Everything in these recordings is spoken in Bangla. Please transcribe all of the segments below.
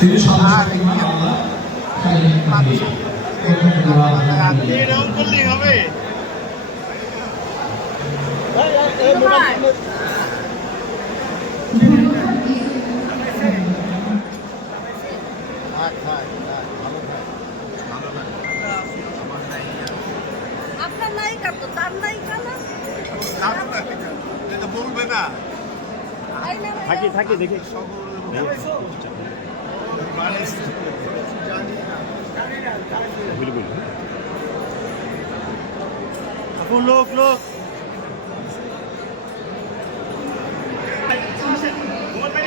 তিনি সদস্য এরকম করলেই হবে। আপনার নায়িকা তো তার নায়িকা না বলবে না থাকি থাকি দেখি লোক লোক সবাই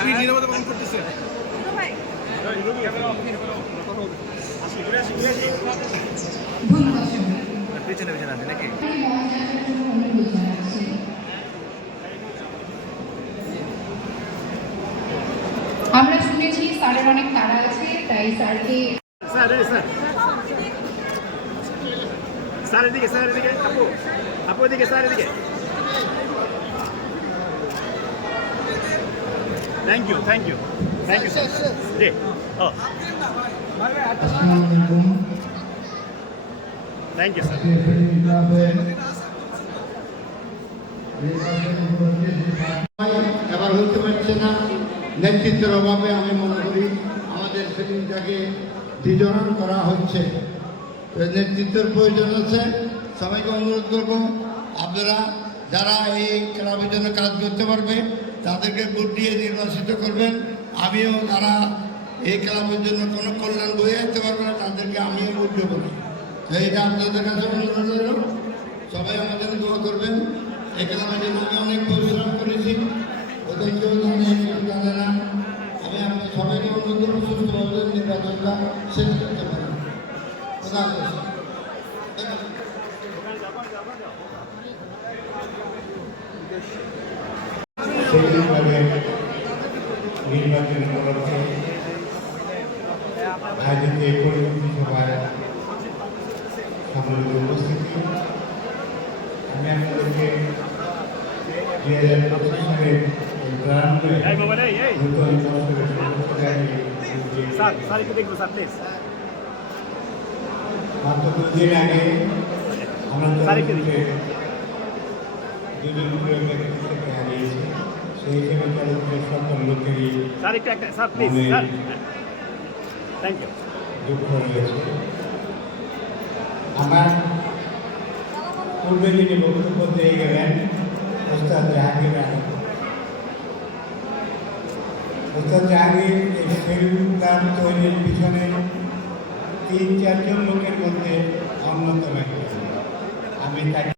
একই নিরাপদে পালন করতেছে। পিছনে পিছনে আছে নাকি? আমরা শুনেছি স্যারের অনেক তাড়া আছে, তাই স্যারকে স্যার স্যার এদিকে স্যার এদিকে আপু আপু এদিকে স্যার এদিকে থ্যাংক ইউ স্যার জি ও থ্যাংক ইউ স্যার এবার হতে পারছে না নেতৃত্বের অভাবে। আমি মনে করি আমাদের সেদিনটাকে ডিজনার করা হচ্ছে। নেতৃত্বের প্রয়োজন আছে। সবাইকে অনুরোধ করব, আপনারা যারা এই ক্লাবের জন্য কাজ করতে পারবে তাদেরকে ভোট দিয়ে নির্বাচিত করবেন। আমিও যারা এই ক্লাবের জন্য কোনো কল্যাণ বয়ে আনতে পারবে না তাদেরকে আমিও ভোট দেবো না। এইটা আপনাদের কাছে অনুরোধ রইল। সবাই আমাদের দোয়া করবেন। এই ক্লাবের জন্য আমি অনেক পরিশ্রম করেছি, ওদের কেউ জানে কেউ জানে না। আমি আপনার সবাইকে অনুরোধ করবো সুস্থভাবে নির্বাচনটা শেষ করতে পারেন। নির্বাচন উপলক্ষে আয়োজিত এই পরিবর্তন সভায় সম্মিলিত উপস্থিতি, আমি আপনাদেরকে 2025 সালের মাত্র 2 দিন আগে আমরা দুজন থেকে হারিয়েছি। সেই হিসেবে চলচ্চিত্রের সকল লোকেরই দুঃখ রয়েছে। আমার পূর্বে যিনি বক্তব্য দিয়ে গেলেন ওস্তাদ জাহাঙ্গীর আলম, ওস্তাদ জাহাঙ্গীর এই ফিল্মটা তৈরির পিছনে 3-4 জন লোকের মধ্যে অন্যতম একজন। আমি তাকে